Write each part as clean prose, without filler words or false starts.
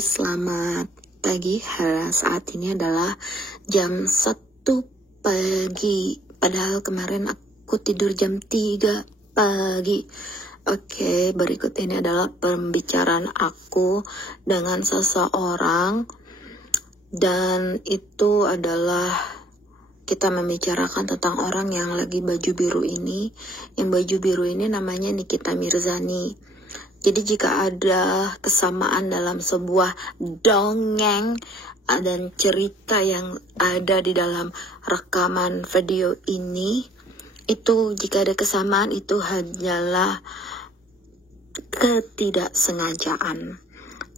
Selamat pagi, saat ini adalah jam 1 pagi. Padahal kemarin aku tidur jam 3 pagi. Oke, berikut ini adalah pembicaraan aku dengan seseorang. Dan itu adalah kita membicarakan tentang orang yang lagi baju biru ini. Yang baju biru ini namanya Nikita Mirzani. Jadi jika ada kesamaan dalam sebuah dongeng dan cerita yang ada di dalam rekaman video ini, itu jika ada kesamaan itu hanyalah ketidaksengajaan.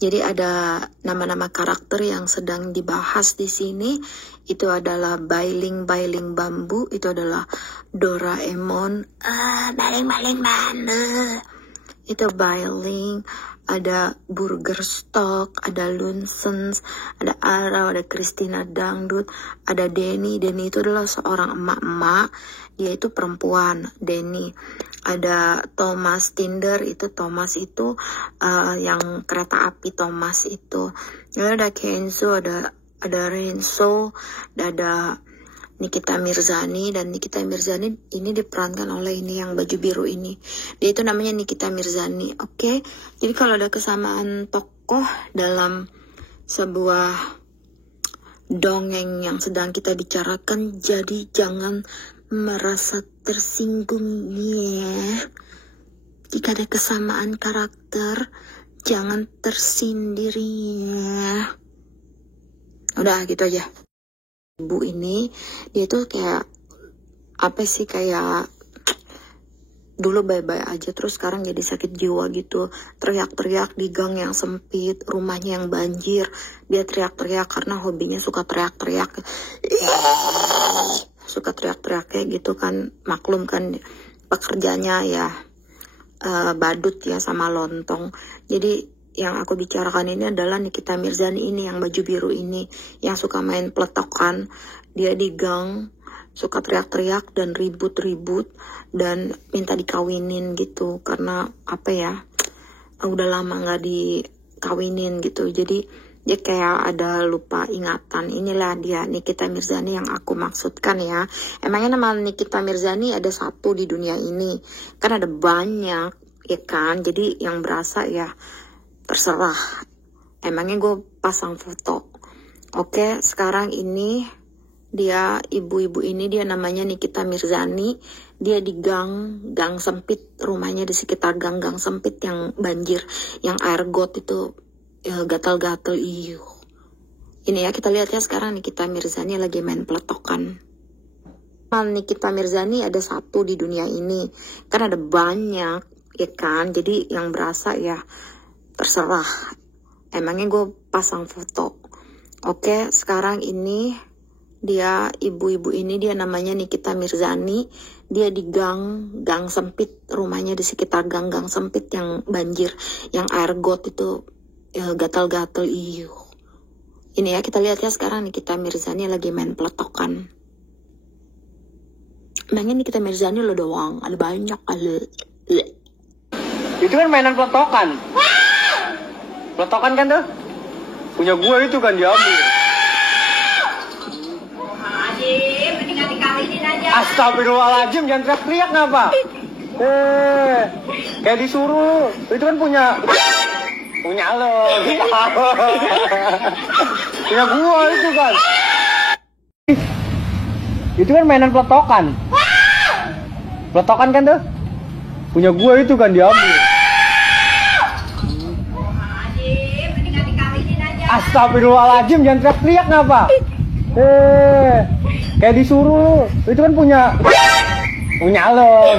Jadi ada nama-nama karakter yang sedang dibahas di sini. Itu adalah Bailing Bambu, itu adalah Doraemon, Bailing mana? Itu Bailing, ada Burger Stock, ada Lunsens, ada Arau, ada Christina Dangdut, ada Denny. Denny itu adalah seorang emak-emak, dia itu perempuan, Denny. Ada Thomas Tinder, itu Thomas itu yang kereta api Thomas itu. Ada Kenzo, ada Renzo, ada Nikita Mirzani. Dan Nikita Mirzani ini diperankan oleh ini yang baju biru ini. Dia itu namanya Nikita Mirzani. Oke. Jadi kalau ada kesamaan tokoh dalam sebuah dongeng yang sedang kita bicarakan, jadi jangan merasa tersinggung ya. Jika ada kesamaan karakter, jangan tersindir ya. Udah gitu aja. Ibu ini dia tuh kayak apa sih, kayak dulu baik-baik aja terus sekarang jadi sakit jiwa gitu, teriak-teriak di gang yang sempit, rumahnya yang banjir, dia teriak-teriak karena hobinya suka teriak-teriak kayak gitu kan. Maklum kan pekerjaannya ya badut ya sama lontong. Jadi yang aku bicarakan ini adalah Nikita Mirzani ini yang baju biru ini, yang suka main peletokan. Dia di gang suka teriak-teriak dan ribut-ribut dan minta dikawinin gitu, karena apa ya, udah lama nggak dikawinin gitu. Jadi dia kayak ada lupa ingatan. Inilah dia Nikita Mirzani yang aku maksudkan ya. Emangnya nama Nikita Mirzani ada satu di dunia ini? Kan ada banyak ya kan. Jadi yang berasa ya terserah. Emangnya gue pasang foto. Oke, sekarang ini dia, ibu-ibu ini dia namanya Nikita Mirzani. Dia di gang sempit, rumahnya di sekitar gang sempit yang banjir, yang air got itu ya, gatal-gatal. Ini ya, kita lihat ya sekarang Nikita Mirzani lagi main peletokan. Nikita Mirzani ada satu di dunia ini. Kan ada banyak ya kan. Jadi yang berasa ya terserah. Emangnya gue pasang foto. Oke, sekarang ini dia, ibu-ibu ini dia namanya Nikita Mirzani. Dia di gang sempit, rumahnya di sekitar gang sempit yang banjir, yang air got itu ya, gatal-gatal. Ini ya, kita lihat ya sekarang Nikita Mirzani lagi main peletokan. Emangnya Nikita Mirzani lo doang? Ada banyak kali. Itu kan mainan peletokan. Peletokan kan tuh? Punya gue itu kan diambil. Mendingan dikawinin aja. Astagfirullahaladzim, jangan teriak-teriak ngapa? Kayak disuruh. Itu kan punya lo. Punya gue itu kan. Itu kan mainan peletokan. Peletokan kan tuh? Punya gue itu kan diambil. Astagfirullahaladzim, jangan teriak-teriak ngapa? Kayak disuruh. Itu kan punya lo.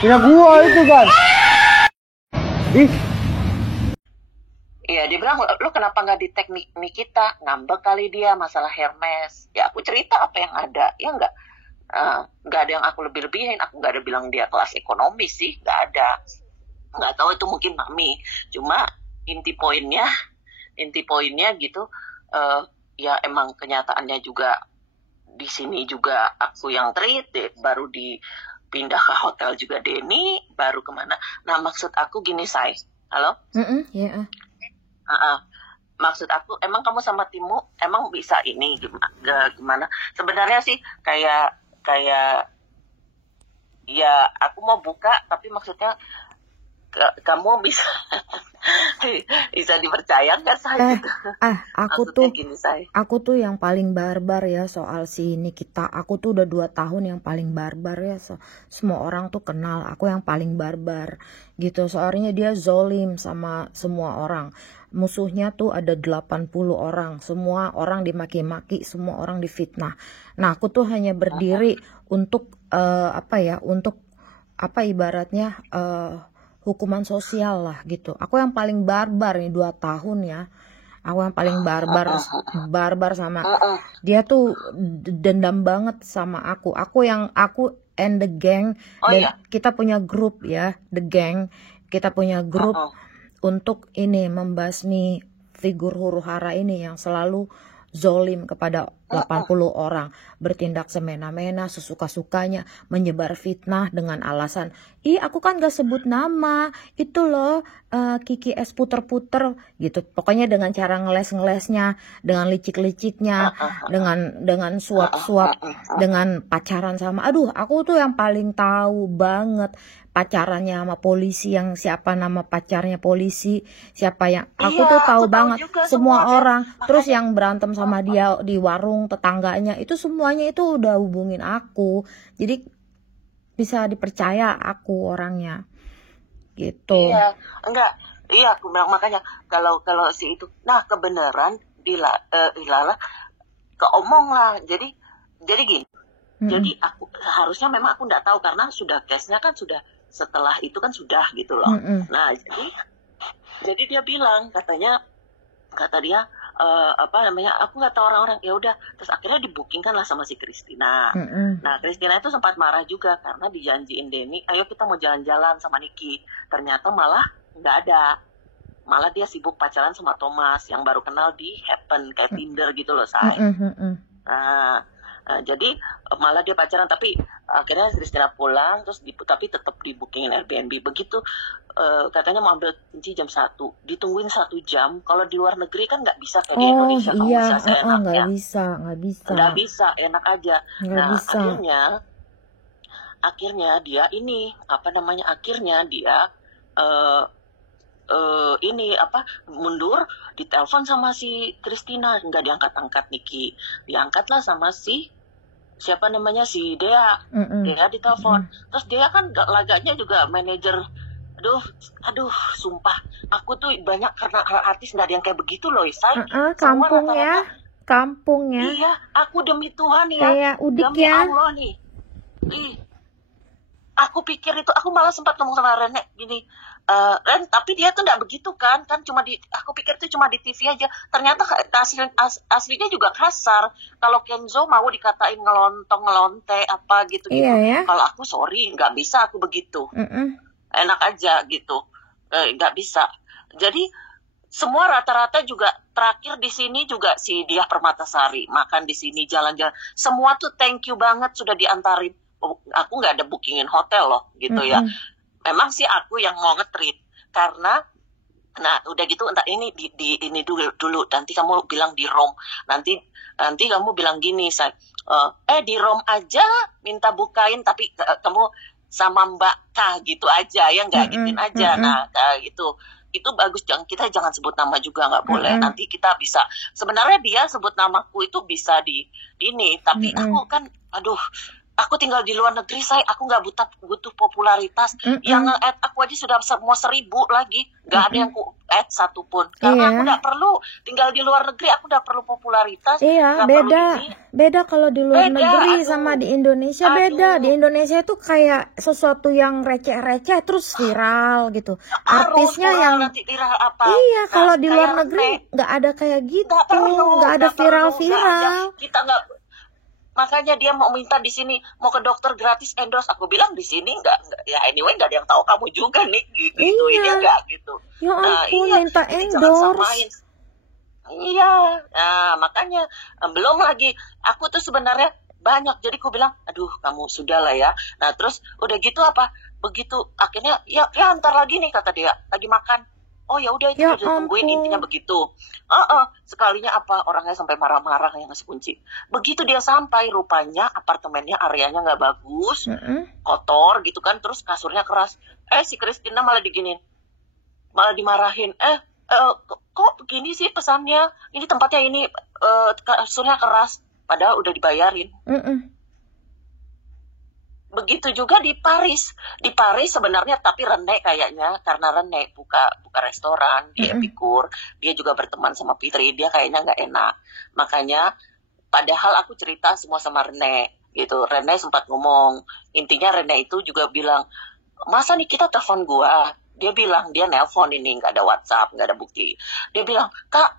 Punya gua itu kan. Iya, dia bilang, lu kenapa nggak di tag Nikita? Ngambek kali dia masalah Hermes. Ya aku cerita apa yang ada, ya nggak ada yang aku lebih-lebihin. Aku nggak ada bilang dia kelas ekonomi sih, nggak ada. Nggak tahu itu mungkin mami. Cuma inti poinnya gitu, ya emang kenyataannya juga di sini juga aku yang treat deh, baru dipindah ke hotel juga Denny, baru kemana. Nah maksud aku gini Say, Halo? Ya. Maksud aku, emang kamu sama Timu emang bisa ini gimana? Sebenarnya sih kayak ya aku mau buka, tapi maksudnya kamu bisa bisa dipercaya nggak saya gitu? Aku tuh yang paling barbar ya soal si Nikita. Aku tuh udah 2 tahun yang paling barbar ya. Semua orang tuh kenal aku yang paling barbar gitu. Soalnya dia zolim sama semua orang. Musuhnya tuh ada 80 orang. Semua orang dimaki-maki, semua orang difitnah. Nah, aku tuh hanya berdiri untuk ibaratnya hukuman sosial lah gitu. Aku yang paling barbar nih 2 tahun ya. Aku yang paling barbar sama dia tuh dendam banget sama aku. Aku and the gang dan kita punya grup ya, the gang. Kita punya grup untuk ini membasmi figur huru-hara ini yang selalu zolim kepada 80 orang, bertindak semena-mena, sesuka-sukanya, menyebar fitnah dengan alasan, aku kan gak sebut nama, itu loh Kiki S puter-puter gitu. Pokoknya dengan cara ngeles-ngelesnya, dengan licik-liciknya, dengan suap-suap, dengan pacaran sama, aku tuh yang paling tahu banget pacarannya sama polisi, yang siapa nama pacarnya polisi, siapa yang aku tuh tahu banget semua orang. Terus yang berantem sama dia di warung tetangganya itu semuanya itu udah hubungin aku, jadi bisa dipercaya aku orangnya gitu. Aku bilang makanya kalau si itu, nah kebenaran Ilala keomong lah, jadi gini. Jadi aku harusnya memang aku nggak tahu karena sudah case-nya kan sudah setelah itu kan sudah gitu loh. Nah jadi dia bilang kata dia aku nggak tahu orang-orang, ya udah. Terus akhirnya dibooking kan lah sama si Christina. Nah Christina itu sempat marah juga karena dijanjiin Denny, ayo kita mau jalan-jalan sama Niki. Ternyata malah nggak ada, malah dia sibuk pacaran sama Thomas yang baru kenal di Happen kayak Tinder gitu loh, say. Jadi malah dia pacaran, tapi akhirnya Christina pulang terus tapi tetap dibookingin Airbnb. Begitu katanya mau ambil kunci jam 1, ditungguin 1 jam. Kalau di luar negeri kan nggak bisa kayak di Indonesia, kamu bisa seenaknya. Nggak bisa, enak aja. Akhirnya dia ini akhirnya dia mundur, ditelepon sama si Christina, nggak diangkat-angkat Niki, diangkatlah sama si siapa namanya si Dea. Dea ditelepon. Terus Dea kan laganya juga manajer. Aduh, sumpah aku tuh banyak karena artis nggak ada yang kayak begitu loh, Isai. Kampung ya. Iya, aku demi Tuhan ya, kayak Udik demi ya. Allah nih. Aku pikir itu, aku malah sempat ngomong sama Rene gini, Ren, tapi dia tuh nggak begitu kan cuma aku pikir itu cuma di TV aja. Ternyata aslinya juga kasar. Kalau Kenzo mau dikatain ngelonte apa gitu. Iya, ya? Kalau aku sorry, nggak bisa aku begitu. Enak aja gitu, nggak bisa. Jadi semua rata-rata juga terakhir di sini juga si Diah Permatasari makan di sini, jalan-jalan. Semua tuh thank you banget sudah diantarin. Aku nggak ada bookingin hotel loh gitu ya. Memang sih aku yang mau nge-treat karena udah gitu entar ini di ini dulu nanti kamu bilang di Rome, nanti kamu bilang gini, di Rome aja minta bukain tapi kamu sama Mbak K gitu aja ya, nggak gituin aja. Nah itu bagus, kita jangan sebut nama juga, nggak boleh. Nanti kita bisa, sebenarnya dia sebut namaku itu bisa di ini, tapi aku kan aku tinggal di luar negeri, aku nggak butuh popularitas. Yang nge-add aku aja sudah mau 1000 lagi, nggak ada yang ku add satupun. Karena aku nggak perlu, tinggal di luar negeri aku nggak perlu popularitas. Iya, beda kalau di luar negeri sama di Indonesia. Beda, di Indonesia itu kayak sesuatu yang receh-receh terus viral gitu. Artisnya yang nanti viral apa? Iya, kalau di luar negeri nggak ada kayak gitu, nggak ada viral-viral. Kita nggak. Makanya dia mau minta di sini, mau ke dokter gratis endorse. Aku bilang di sini nggak, ya anyway nggak ada yang tahu kamu juga nih, gitu. Ini nggak gitu. Ya ampun, minta endorse. Iya, nah makanya belum lagi. Aku tuh sebenarnya banyak, jadi aku bilang, aduh kamu sudahlah ya. Nah terus udah gitu begitu akhirnya ya antar lagi nih kata dia, lagi makan. Oh ya udah itu Ya udah ditungguin, ampun. intinya begitu. Sekalinya apa orangnya sampai marah-marah yang ngasih kunci. Begitu dia sampai, rupanya apartemennya areanya nggak bagus, kotor gitu kan, terus kasurnya keras. Si Christina malah diginin, malah dimarahin. Kok begini sih pesannya? Ini tempatnya ini kasurnya keras, padahal udah dibayarin. Begitu juga di Paris. Di Paris sebenarnya, tapi Rene kayaknya, karena Rene buka restoran di Epicure, dia juga berteman sama Fitri, dia kayaknya nggak enak. Makanya, padahal aku cerita semua sama Rene, gitu. Rene sempat ngomong, intinya Rene itu juga bilang, masa nih kita telepon gua? Dia bilang, dia nelpon ini, nggak ada WhatsApp, nggak ada bukti. Dia bilang, Kak,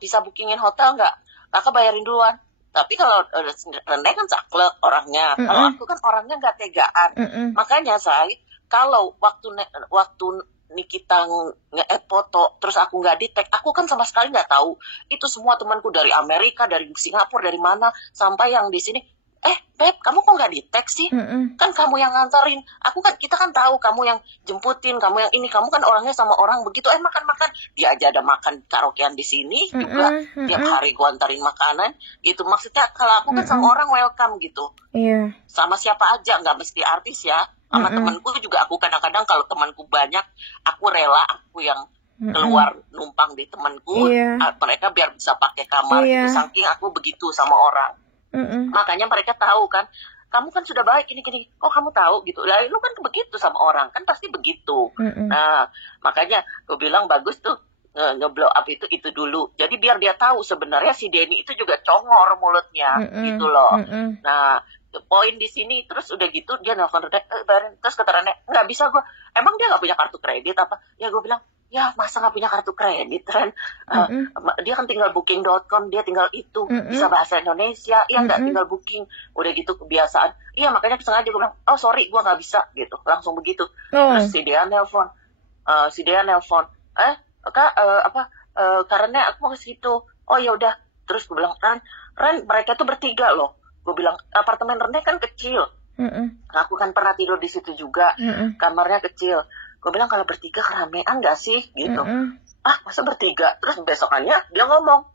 bisa bookingin hotel nggak? Kakak bayarin duluan. Tapi kalau Rene kan saklek orangnya. Kalau aku kan orangnya nggak tegaan. Makanya saya, kalau waktu Nikita nge-add foto, terus aku nggak di-tag, aku kan sama sekali nggak tahu. Itu semua temanku dari Amerika, dari Singapura, dari mana, sampai yang di sini, Beb, kamu kok nggak di-tag sih? Kan kamu yang nganterin. Kita kan tahu kamu yang jemputin, kamu yang ini, kamu kan orangnya sama orang begitu. Makan-makan. Dia aja ada makan karaokean di sini juga. Tiap hari gua antarin makanan gitu. Maksudnya kalau aku kan sama orang welcome gitu. Iya. Sama siapa aja, nggak mesti artis ya. Sama temanku juga, aku kadang-kadang kalau temanku banyak, aku rela aku yang keluar numpang di temanku. Mereka biar bisa pakai kamar gitu. Saking aku begitu sama orang. Makanya mereka tahu kan, kamu kan sudah baik ini. Oh kamu tahu gitu. Lah lu kan begitu sama orang, kan pasti begitu. Nah makanya gue bilang bagus tuh nge-blow up itu dulu. Jadi biar dia tahu sebenarnya si Denny itu juga congor mulutnya gitu loh. Nah poin di sini, terus udah gitu dia nelfon Rene, terus kata Rene, nggak bisa gue. Emang dia nggak punya kartu kredit apa? Ya gue bilang, ya masa nggak punya kartu kredit, Ren? Dia kan tinggal booking.com, dia tinggal itu, bisa bahasa Indonesia, ya nggak tinggal booking, udah gitu kebiasaan. Iya makanya sengaja gue bilang, oh sorry gue nggak bisa gitu, langsung begitu. Terus si Dea nelpon, Kak, karena aku mau ke situ. Oh ya udah, terus gue bilang, Ren mereka tuh bertiga loh. Gue bilang apartemen Rene kan kecil, aku kan pernah tidur di situ juga, kamarnya kecil. Gue bilang kalau bertiga keramean gak sih gitu. Masa bertiga? Terus besokannya dia ngomong,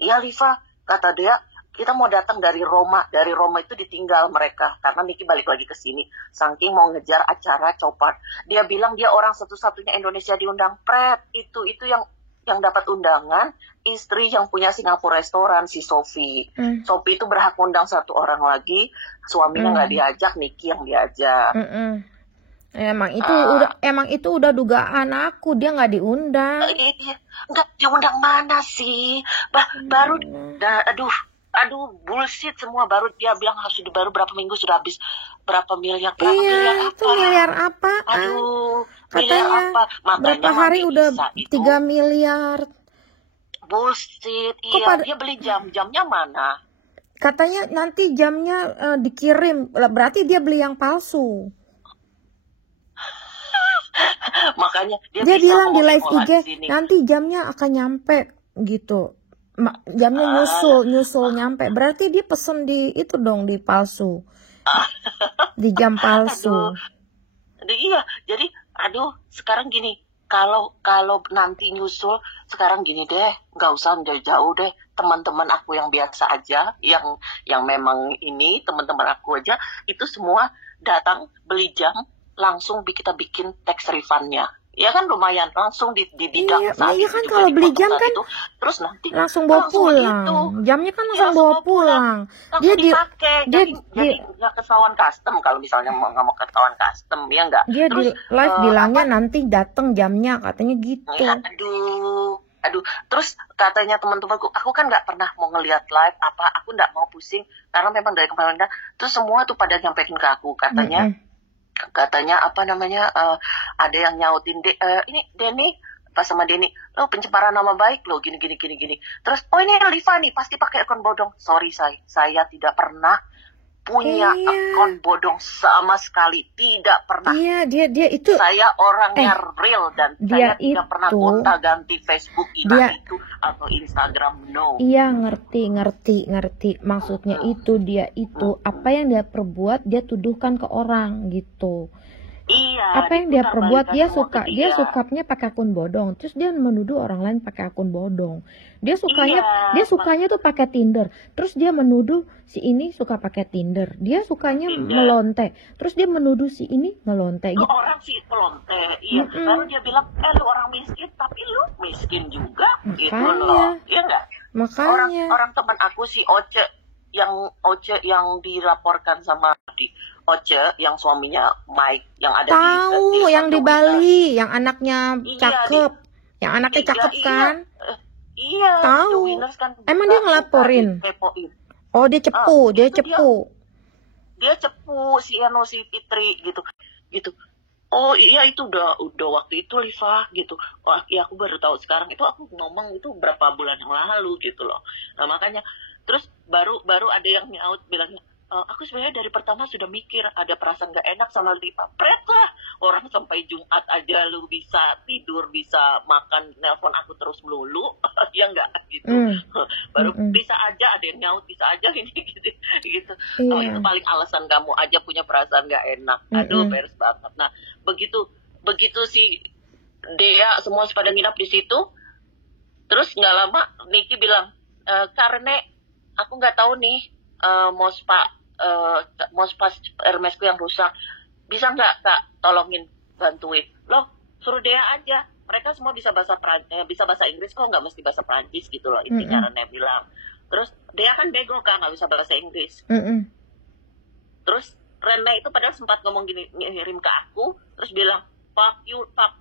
iya Liva, kata dia, kita mau datang dari Roma. Dari Roma itu ditinggal mereka karena Niki balik lagi ke sini saking mau ngejar acara Copat. Dia bilang dia orang satu-satunya Indonesia diundang. Pret itu yang dapat undangan, istri yang punya Singapura restoran, si Sophie. Sophie itu berhak undang satu orang lagi, suaminya nggak diajak, Niki yang diajak. Emang itu udah dugaan aku, dia nggak diundang. Nggak diundang mana sih? Baru, aduh bullshit semua. Baru dia bilang baru berapa minggu sudah habis berapa miliar? Miliar apa? Aduh, katanya apa? Berapa hari udah 3 miliar. Bullshit. Dia beli jamnya mana? Katanya nanti jamnya dikirim. Berarti dia beli yang palsu. Makanya dia bilang di live IG nanti jamnya akan nyampe gitu. Jamnya nyusul nyampe. Berarti dia pesen di itu dong, di palsu. Di jam palsu. Iya, jadi sekarang gini, kalau nanti nyusul, sekarang gini deh, nggak usah jauh-jauh deh, teman-teman aku yang biasa aja, yang memang ini teman-teman aku aja, itu semua datang beli jam, langsung kita bikin tax refund-nya. Ya kan lumayan, langsung dididang. Iya kan kalau beli jam kan itu, terus nanti langsung bawa pulang. Jamnya kan langsung bawa pulang. Dia dipakai. Jadi nggak ketahuan custom kalau misalnya nggak mau ketahuan custom, ya nggak. Dia terus, di live bilangnya nanti datang jamnya, katanya gitu. Ya, aduh. Terus katanya teman-temanku, aku kan nggak pernah mau ngelihat live aku nggak mau pusing karena memang dari kemarin terus semua tuh pada nyampein ke aku katanya ada yang nyautin ini Denny pas sama Denny, lo pencemaran nama baik lo gini. Terus ini Liva nih pasti pakai akun bodong. Sorry saya tidak pernah punya akun bodong sama sekali, tidak pernah. Iya, dia itu. Saya orangnya real dan saya tidak pernah gonta-ganti Facebook itu atau Instagram, no. Iya, ngerti. Maksudnya itu dia itu apa yang dia perbuat dia tuduhkan ke orang gitu. Iya, Apa yang dia diputar perbuat, balikan dia semua ke dia dia. sukanya pakai akun bodong, terus dia menuduh orang lain pakai akun bodong. Dia Iya, sukanya tuh pakai Tinder, terus dia menuduh si ini suka pakai Tinder. Dia sukanya Tinder. melonte, terus dia menuduh si ini ngelonte Lu gitu. orang sih pelonte, iya. Mm-mm. Lalu dia bilang, lu orang miskin, tapi lu miskin juga, gitu Makanya. loh. Iya nggak? Makanya. Orang teman aku si Oce yang dilaporkan sama di Oce yang suaminya Mike yang ada Tahu yang di Bali, yang anaknya Iya, cakep. Yang anaknya cakep kan? Iya, Tahu. The Winners kan Emang dia ngelaporin? kepoin. Oh, dia cepu, dia itu cepu. Dia cepu si Fitri gitu. Oh iya, itu udah waktu itu Liva gitu. Oh iya, aku baru tahu sekarang. Itu aku ngomong itu berapa bulan yang lalu gitu loh. Nah makanya terus baru ada yang nyaut bilangnya, aku sebenarnya dari pertama sudah mikir ada perasaan gak enak sama Liva. Pret lah, orang sampai Jumat aja lu bisa tidur, bisa makan, nelpon aku terus melulu. Ya enggak gitu. Baru bisa aja ada yang nyaut, bisa aja gitu. Oh, Iya. itu paling alasan kamu aja punya perasaan gak enak. Aduh, beres banget. Nah, begitu si Dea semua pada nginap di situ, terus nggak lama Niki bilang, karena aku nggak tahu nih mospa Hermesku yang rusak, bisa nggak Kak tolongin bantuin? Loh, suruh Dea aja. Mereka semua bisa bahasa Inggris kok, nggak mesti bahasa Prancis gitu loh, intinya Rene bilang. Terus Dea kan bego kan, nggak bisa bahasa Inggris. Terus Rene itu padahal sempat ngomong gini, ngirim ke aku, terus bilang, fuck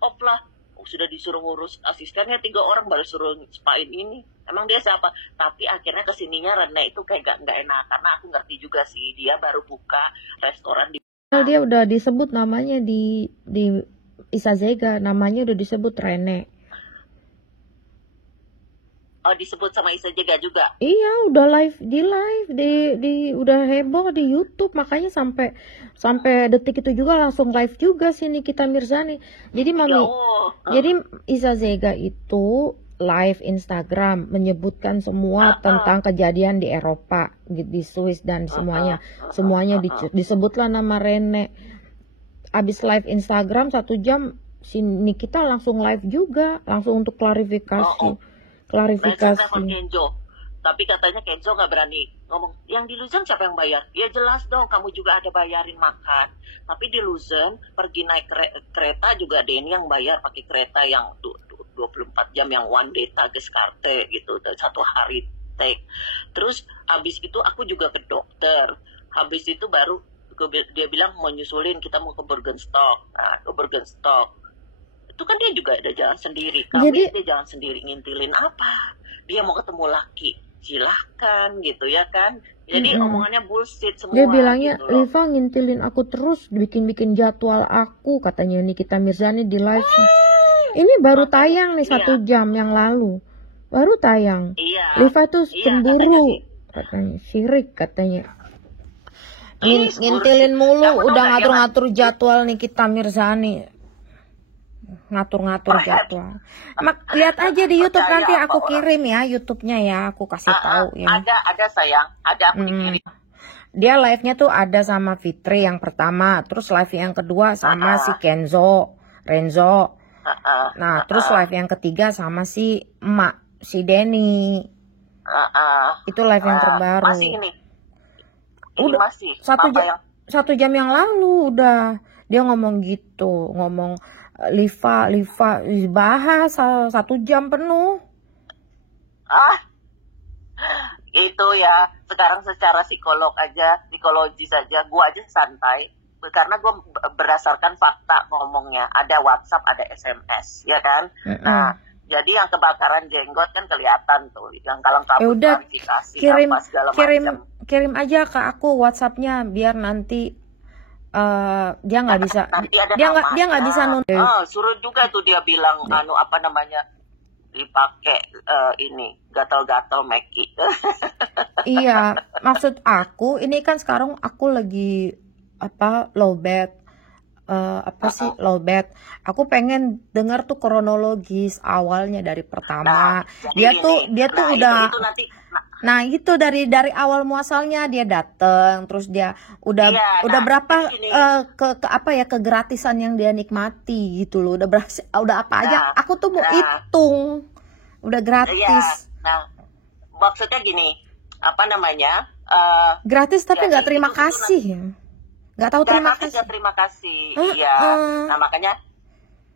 off lah. Sudah disuruh ngurus asistennya 3 orang, baru suruh spain ini. Emang dia siapa? Tapi akhirnya kesininya Rene itu kayak nggak enak, karena aku ngerti juga sih, dia baru buka restoran di... Dia udah disebut namanya di Isazega, namanya udah disebut Rene. Oh, disebut sama Isazega juga? Iya, udah live udah heboh di YouTube, makanya sampai detik itu juga langsung live juga sih Nikita Mirzani. Jadi jadi Isazega itu live Instagram menyebutkan semua tentang kejadian di Eropa, di Swiss dan semuanya disebutlah nama Rene. Abis live Instagram 1 jam si Nikita langsung live juga, langsung untuk klarifikasi. Kenzo. Tapi katanya Kenzo nggak berani ngomong. Yang di Luzon siapa yang bayar? Ya jelas dong, kamu juga ada bayarin makan. Tapi di Luzon pergi naik kereta juga Denny yang bayar, pakai kereta yang 24 jam yang one day Tageskarte gitu, 1 hari take. Terus habis itu aku juga ke dokter. Habis itu baru dia bilang mau nyusulin, kita mau ke Bergenstock. Nah, ke Bergenstock itu kan dia juga ada jalan sendiri. Dia jalan sendiri, ngintilin apa? Dia mau ketemu laki, silahkan gitu ya kan. Jadi omongannya bullshit semua. Dia bilangnya, gitu Liva ngintilin aku terus, bikin jadwal aku, katanya Nikita Mirzani di live. Ini baru tayang nih 1 jam yang lalu. Baru tayang. Iya. Liva tuh cemburu, katanya. Syirik katanya. Ngintilin mulu, udah ngatur-ngatur jadwal Nikita Mirzani. Ngatur-ngatur jadwal. Lihat aja di YouTube, nanti aku kirim ya YouTube-nya ya, aku kasih tahu ya. Ada sayang, ada aku dikirim. Dia live-nya tuh ada sama Fitri yang pertama, terus live yang kedua sama si Renzo. Nah, terus live yang ketiga sama si emak, si Denny. Itu live yang terbaru. Masih ini udah masih 1 jam yang lalu udah dia ngomong gitu, ngomong Liva bahas 1 jam penuh. Itu ya, sekarang secara psikologis saja, gua aja santai karena gua berdasarkan fakta ngomongnya, ada WhatsApp, ada SMS, ya kan. Nah, jadi yang kebakaran jenggot kan kelihatan tuh, yang kabut klarifikasi apa segala macam. Kirim aja ke aku WhatsApp-nya biar nanti dia nggak bisa, dia nggak bisa nonton. Suruh juga tuh dia bilang apa namanya, dipakai ini gatal-gatal Meki. Iya, maksud aku ini kan sekarang aku lagi low bed. Low bed. Aku pengen dengar tuh kronologis awalnya dari pertama. Dia tuh udah itu nanti Nah itu dari awal muasalnya dia datang, terus dia udah Iya, udah nah, berapa jadi gini. ke apa ya kegratisan yang dia nikmati gitu loh. Udah apa aja. Nah, Aku tuh mau nah, hitung. Udah iya. gratis. Nah, maksudnya gini, apa namanya? Gratis tapi Ya nggak terima itu kasih ya. Nggak tahu terima gratis kasih. ya terima kasih. Heeh. Iya. Nah,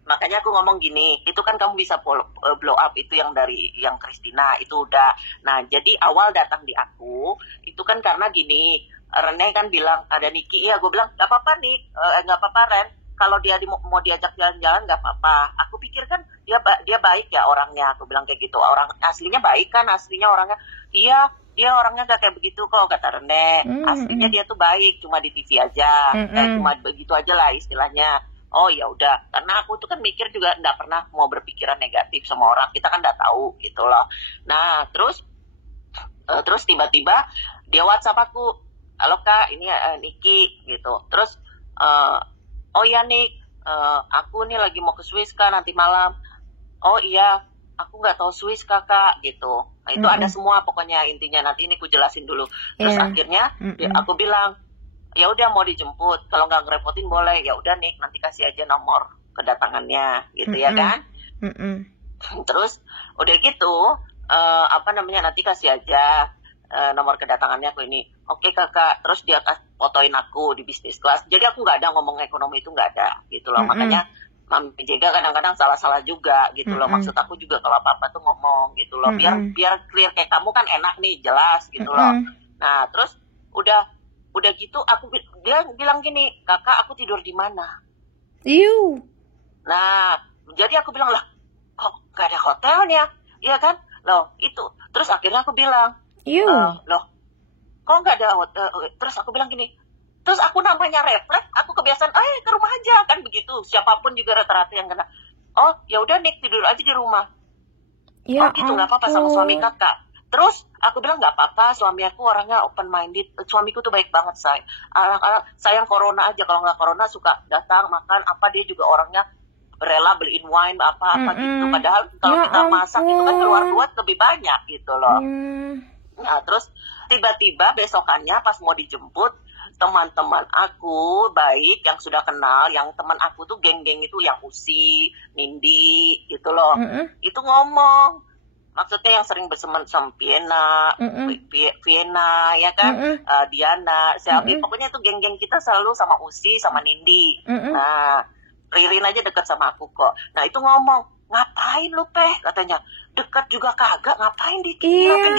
makanya aku ngomong gini, itu kan kamu bisa blow up itu yang dari yang Christina itu udah. Nah, jadi awal datang di aku itu kan karena gini, Rene kan bilang ada Niki, iya gue bilang nggak apa-apa nih, nggak apa-apa Ren, kalau dia mau diajak jalan-jalan nggak apa-apa. Aku pikir kan dia baik ya orangnya, aku bilang kayak gitu. Orang aslinya baik kan, aslinya orangnya, iya dia orangnya gak kayak begitu kok kata Rene. Aslinya dia tuh baik, cuma di TV aja, cuma begitu aja lah istilahnya. Oh ya udah, karena aku tuh kan mikir juga nggak pernah mau berpikiran negatif sama orang, kita kan nggak tahu gitu loh. Nah terus tiba-tiba dia WhatsApp aku, halo kak, ini Niki gitu. Terus oh ya Nik, aku nih lagi mau ke Swiss kak nanti malam. Oh iya, aku nggak tahu Swiss kakak gitu. Nah itu ada semua pokoknya intinya. Nanti ini aku jelasin dulu. Terus akhirnya aku bilang, ya udah mau dijemput, kalau nggak ngerepotin boleh, ya udah Nik nanti kasih aja nomor kedatangannya gitu ya kan. Terus udah gitu apa namanya nanti kasih aja nomor kedatangannya aku ini. Oke kakak. Terus dia fotoin aku di bisnis kelas, jadi aku nggak ada ngomong ekonomi, itu nggak ada gitu loh. Makanya Mami Jega kadang-kadang salah-salah juga gitu loh. Maksud aku juga kalau apa-apa tuh ngomong gitu loh, biar clear, kayak kamu kan enak nih, jelas gitu loh. Nah terus udah gitu dia bilang gini, kakak aku tidur di mana? Nah jadi aku bilang, lah kok gak ada hotelnya, iya kan loh itu. Terus akhirnya aku bilang, loh kok gak ada hotel? Terus aku bilang gini, terus aku namanya refleks, aku kebiasaan ke rumah aja kan begitu, siapapun juga rata-rata yang kena. Oh ya udah Nik tidur aja di rumah. Ya oh gitu, nggak apa-apa sama suami kakak. Terus aku bilang nggak apa-apa, suami aku orangnya open minded, suamiku tuh baik banget say. Sayang corona aja, kalau nggak corona suka datang makan apa, dia juga orangnya rela beliin wine apa gitu. Padahal kalau kita masak itu kan keluar duit lebih banyak gitu loh. Nah terus tiba-tiba besokannya pas mau dijemput, teman-teman aku baik yang sudah kenal, yang teman aku tuh geng-geng itu yang Usi, Nindi gitu loh, itu ngomong, maksudnya yang sering bersemen sama Vienna ya kan, Diana, Selby, pokoknya tuh geng-geng kita selalu sama Usi sama Nindi. Nah Ririn aja deket sama aku kok. Nah itu ngomong, ngapain lu Peh katanya, deket juga kagak, ngapain di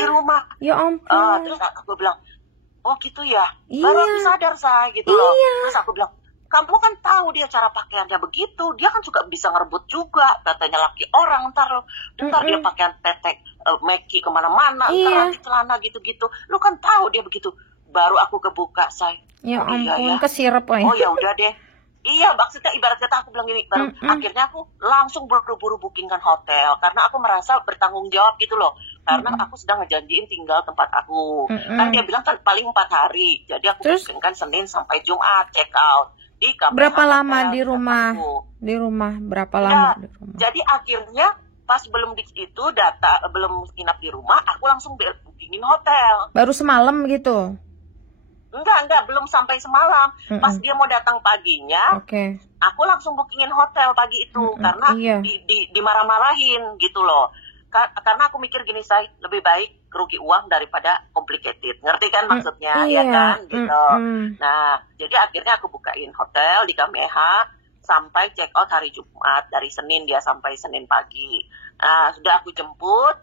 rumah. Ya ampun. Terus aku bilang, oh gitu ya, baru aku sadar say gitu loh. Terus aku bilang, kamu kan tahu dia cara pakaiannya begitu, dia kan juga bisa ngerebut juga, katanya laki orang, ntar dia pakaian tetek Meki kemana-mana, ntar nanti celana gitu-gitu, lu kan tahu dia begitu. Baru aku kebuka say. Ya ampun, iya, ya. Kesirep lah ya. Oh ya udah deh. Iya, maksudnya ibarat kata aku bilang gini, baru akhirnya aku langsung buru-buru bookingkan hotel karena aku merasa bertanggung jawab gitu loh. Karena aku sudah ngejanjiin tinggal tempat aku. Kan dia bilang kan paling 4 hari. Jadi aku bookingkan Senin sampai Jumat check out di kamar. Berapa lama di rumah? Di rumah berapa lama di rumah? Jadi akhirnya pas belum belum nginap di rumah, aku langsung bookingin hotel. Baru semalam gitu. Enggak, belum sampai semalam. Pas dia mau datang paginya, aku langsung bookingin hotel pagi itu karena dimarah-marahin gitu loh. Karena aku mikir gini, say, lebih baik rugi uang daripada complicated. Ngerti kan maksudnya? Ya kan gitu. Nah, jadi akhirnya aku bukain hotel di Kameha sampai check out hari Jumat, dari Senin dia sampai Senin pagi. Nah, sudah aku jemput.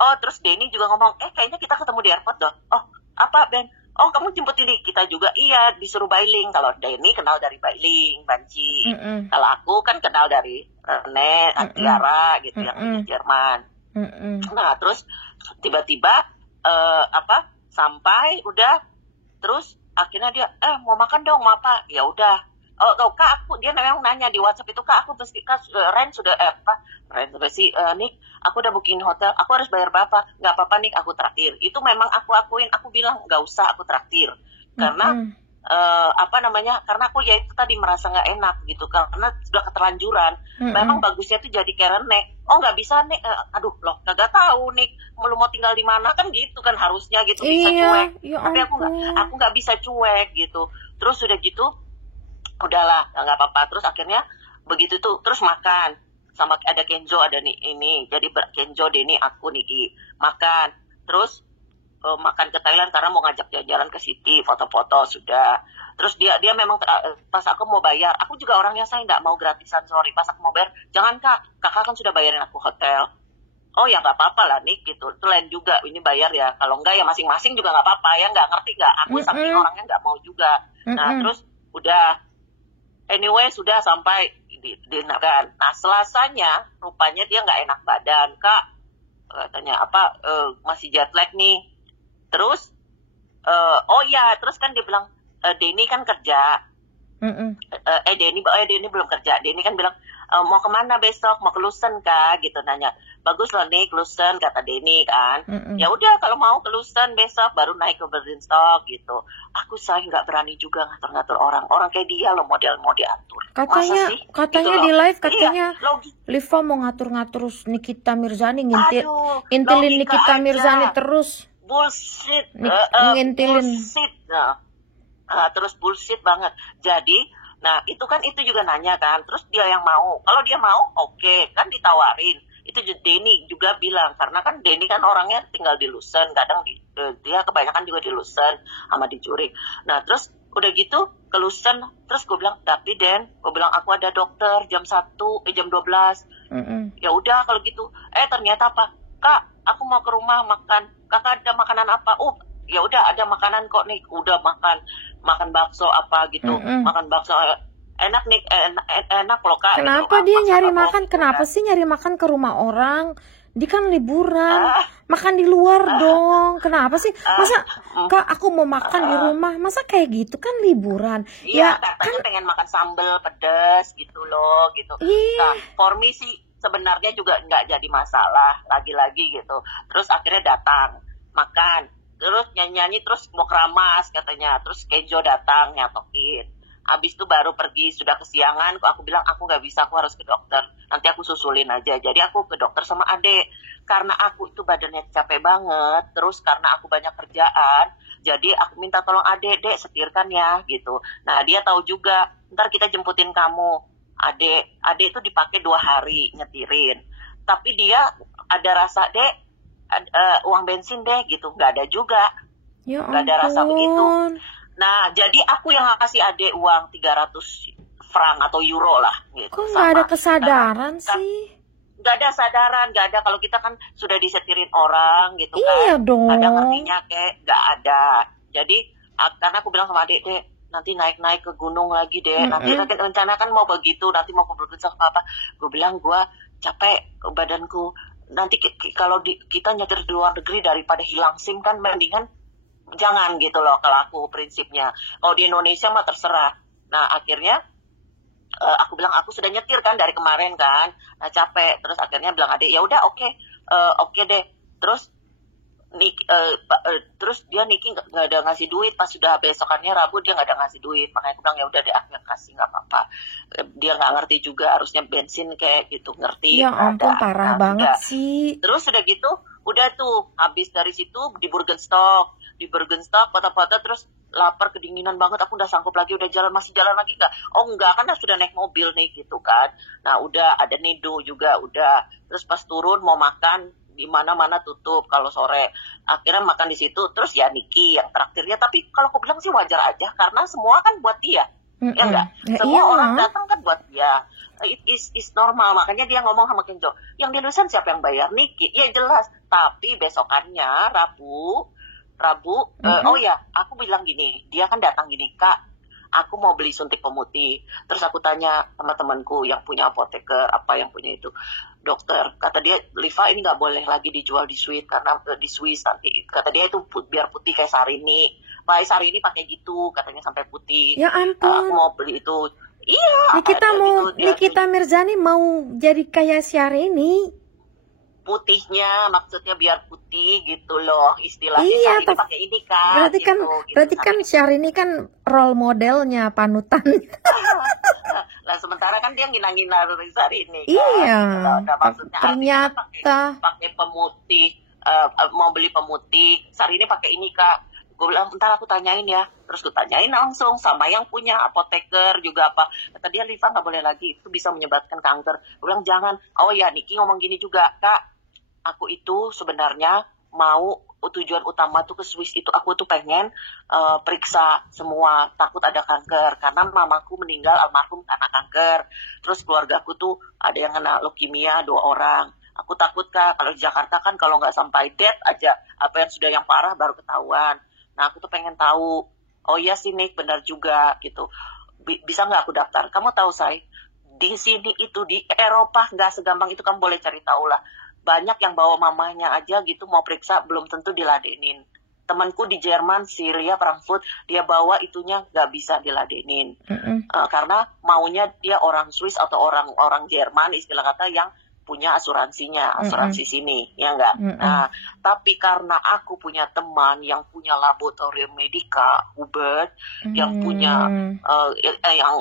Oh, terus Denny juga ngomong, kayaknya kita ketemu di airport dong. Oh, apa Ben? Oh kamu jemput ini, kita juga iya disuruh Bailing. Kalau Denny kenal dari Bailing, Banci. Kalau aku kan kenal dari Rene, Tiara gitu yang di Jerman. Nah terus tiba-tiba sampai udah, terus akhirnya dia mau makan dong, mau apa? Ya udah. Oh kak, dia memang nanya di WhatsApp itu, kak aku mesti Ren sudah Nik, aku udah booking hotel, aku harus bayar berapa? Nggak apa-apa Nik, aku traktir. Itu memang aku akuin, aku bilang nggak usah aku traktir, karena karena aku ya itu tadi merasa nggak enak gitu karena sudah keterlanjuran. Memang bagusnya tuh jadi care neck. Oh nggak bisa nih, aduh loh kagak tahu nih lu mau tinggal di mana kan gitu kan harusnya gitu bisa cuek. Ya Tapi aku nggak bisa cuek gitu. Terus udah gitu udahlah nggak apa-apa. Terus akhirnya begitu tuh terus makan sama ada Kenzo ada nih ini jadi Kenzo Denny aku Niki makan terus makan ke Thailand karena mau ngajak jalan-jalan ke City foto-foto sudah. Terus dia memang pas aku mau bayar aku juga orangnya saya nggak mau gratisan sorry pas aku mau bayar jangan kakak kan sudah bayarin aku hotel. Oh ya nggak apa-apa lah nih gitu itu lain juga ini bayar ya kalau enggak ya masing-masing juga nggak apa-apa ya nggak ngerti nggak aku saking orangnya nggak mau juga. Nah terus udah anyway sudah sampai di kan. Nah Selasanya rupanya dia nggak enak badan Kak katanya masih jet lag nih. Terus terus kan dia bilang Denny kan kerja. Denny belum kerja. Denny kan bilang mau kemana besok mau ke Lusen Kak gitu nanya. Bagus loh nih ke Lusen kata Denny kan. Ya udah kalau mau ke Lusen besok baru naik ke Birkenstock gitu. Aku saya nggak berani juga ngatur-ngatur orang kayak dia loh model mau diatur. Katanya gitu di live katanya iya, Liva mau ngatur-ngatur Nikita Mirzani ngintilin Nikita Mirzani terus. Bullshit, ngintilin. Bullshit. Terus bullshit banget. Jadi, itu juga nanya kan. Terus dia yang mau. Kalau dia mau, oke, kan ditawarin. Itu Denny juga bilang karena kan Denny kan orangnya tinggal di Lusen. Kadang dia kebanyakan juga di Lusen sama di Zurich. Nah, terus udah gitu ke Lusen. Terus gue bilang, tapi gue bilang aku ada dokter jam 12. Ya udah kalau gitu. Ternyata apa? Kak, aku mau ke rumah makan. Kakak ada makanan apa? Ya udah ada makanan kok nih. Udah makan bakso apa gitu. Makan bakso enak nih, enak loh Kak. Kenapa dia nyari makan? Kenapa sih nyari makan ke rumah orang? Dia kan liburan. Makan di luar dong. Kenapa sih? Masa Kak aku mau makan di rumah. Masa kayak gitu kan liburan. Iya katanya pengen makan sambal pedas gitu loh gitu. Nah for me sih sebenarnya juga nggak jadi masalah lagi-lagi gitu. Terus akhirnya datang makan, terus nyanyi terus mau keramas katanya. Terus Kenzo datang nyatokin. Habis itu baru pergi sudah kesiangan. Aku bilang aku nggak bisa, aku harus ke dokter. Nanti aku susulin aja. Jadi aku ke dokter sama adek. Karena aku itu badannya capek banget. Terus karena aku banyak kerjaan. Jadi aku minta tolong adek, dek setirkan ya gitu. Nah dia tahu juga. Ntar kita jemputin kamu. Adek itu dipakai 2 hari nyetirin. Tapi dia ada rasa dek uang bensin deh gitu. Nggak ada juga. Ya nggak ada rasa begitu. Nah jadi aku yang kasih adek uang 300 franc atau euro lah gitu. Kok nggak ada kesadaran sih? Nggak ada sadaran, nggak ada. Kalau kita kan sudah disetirin orang gitu kan. Iya dong. Ada ngertinya kayak nggak ada. Jadi karena aku bilang sama adek dek nanti naik-naik ke gunung lagi deh. Nanti rencana kan mau begitu, nanti mau ke Birkenstock apa. Gue bilang gue capek badanku. Nanti kalau kita nyetir di luar negeri daripada hilang SIM kan mendingan jangan gitu loh kalau aku prinsipnya. Kalau di Indonesia mah terserah. Nah akhirnya aku bilang aku sudah nyetir kan dari kemarin kan. Nah capek. Terus akhirnya bilang adek ya udah oke deh. Terus terus dia Niki nggak ada ngasih duit. Pas sudah besokannya Rabu dia nggak ada ngasih duit. Makanya aku bilang ya udah deh aku yang kasih nggak apa-apa. Dia nggak ngerti juga harusnya bensin kayak gitu ngerti. Ya ampun parah banget sih. Terus udah gitu udah tuh habis dari situ di Birkenstock foto-foto terus lapar kedinginan banget aku udah sanggup lagi udah masih jalan lagi nggak? Oh enggak kan sudah naik mobil nih gitu kan. Nah udah ada Nido juga udah. Terus pas turun mau makan di mana-mana tutup kalau sore. Akhirnya makan di situ terus ya Niki yang traktirnya. Tapi kalau aku bilang sih wajar aja karena semua kan buat dia. Ya enggak? Semua orang datang kan buat dia. It is normal. Makanya dia ngomong sama Kenzo, yang di Lusen siapa yang bayar? Niki. Ya jelas. Tapi besokannya Rabu oh ya aku bilang gini, dia kan datang gini, Kak aku mau beli suntik pemutih. Terus aku tanya sama temanku yang punya apoteker apa yang punya itu, dokter kata dia Liva ini nggak boleh lagi dijual di Swiss karena di Swiss nanti kata dia itu biar putih kayak Sarini. Pak Sarini pakai gitu katanya sampai putih. Ya ampun. Aku mau beli itu. Iya. Nikita Mirzani mau jadi kayak Syahrini. putihnya, maksudnya biar putih gitu loh istilahnya. Iya, Syahrini pakai ini Kak. berarti kan Gitu. Syahrini kan role modelnya, panutan. Lah sementara kan dia ngina-ngina Syahrini kan. Iya, Nah, maksudnya ternyata pakai pemutih, mau beli pemutih, Syahrini pakai ini Kak. Gue bilang ntar aku tanyain ya. Terus gue tanyain langsung sama yang punya apoteker juga apa. Kata dia, Liva nggak boleh lagi, itu bisa menyebabkan kanker. Gue bilang jangan. Oh ya, Niki ngomong gini juga, Kak. Aku itu sebenarnya mau tujuan utama tuh ke Swiss itu aku tuh pengen periksa semua, takut ada kanker karena mamaku meninggal almarhum karena kanker. Terus keluargaku tuh ada yang kena leukemia 2 orang. Aku takut Kak, kalau di Jakarta kan kalau nggak sampai death aja, apa yang sudah yang parah baru ketahuan. Nah aku tuh pengen tahu. Oh iya sih Nick, benar juga gitu. Bisa nggak aku daftar? Kamu tahu say, di sini itu di Eropa nggak segampang itu, kamu boleh cari tahu lah. Banyak yang bawa mamanya aja gitu mau periksa belum tentu diladenin. Temanku di Jerman, Syria, Frankfurt, dia bawa itunya nggak bisa diladenin. Karena maunya dia orang Swiss atau orang Jerman istilah kata yang punya asuransinya, asuransi sini, ya enggak? Nah, tapi karena aku punya teman yang punya laboratorium medika, Hubert, yang punya,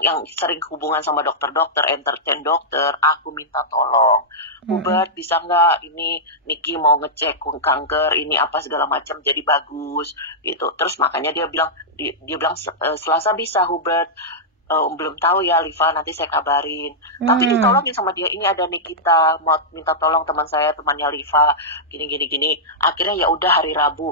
yang sering hubungan sama dokter-dokter, entertain dokter, aku minta tolong. Hubert, bisa nggak ini Niki mau ngecek kanker, ini apa segala macam jadi bagus, gitu. Terus makanya dia bilang Selasa bisa Hubert. Belum tahu ya Liva, nanti saya kabarin. Tapi ditolongin sama dia, ini ada Nikita mau minta tolong teman saya, temannya Liva, gini. Akhirnya ya udah hari Rabu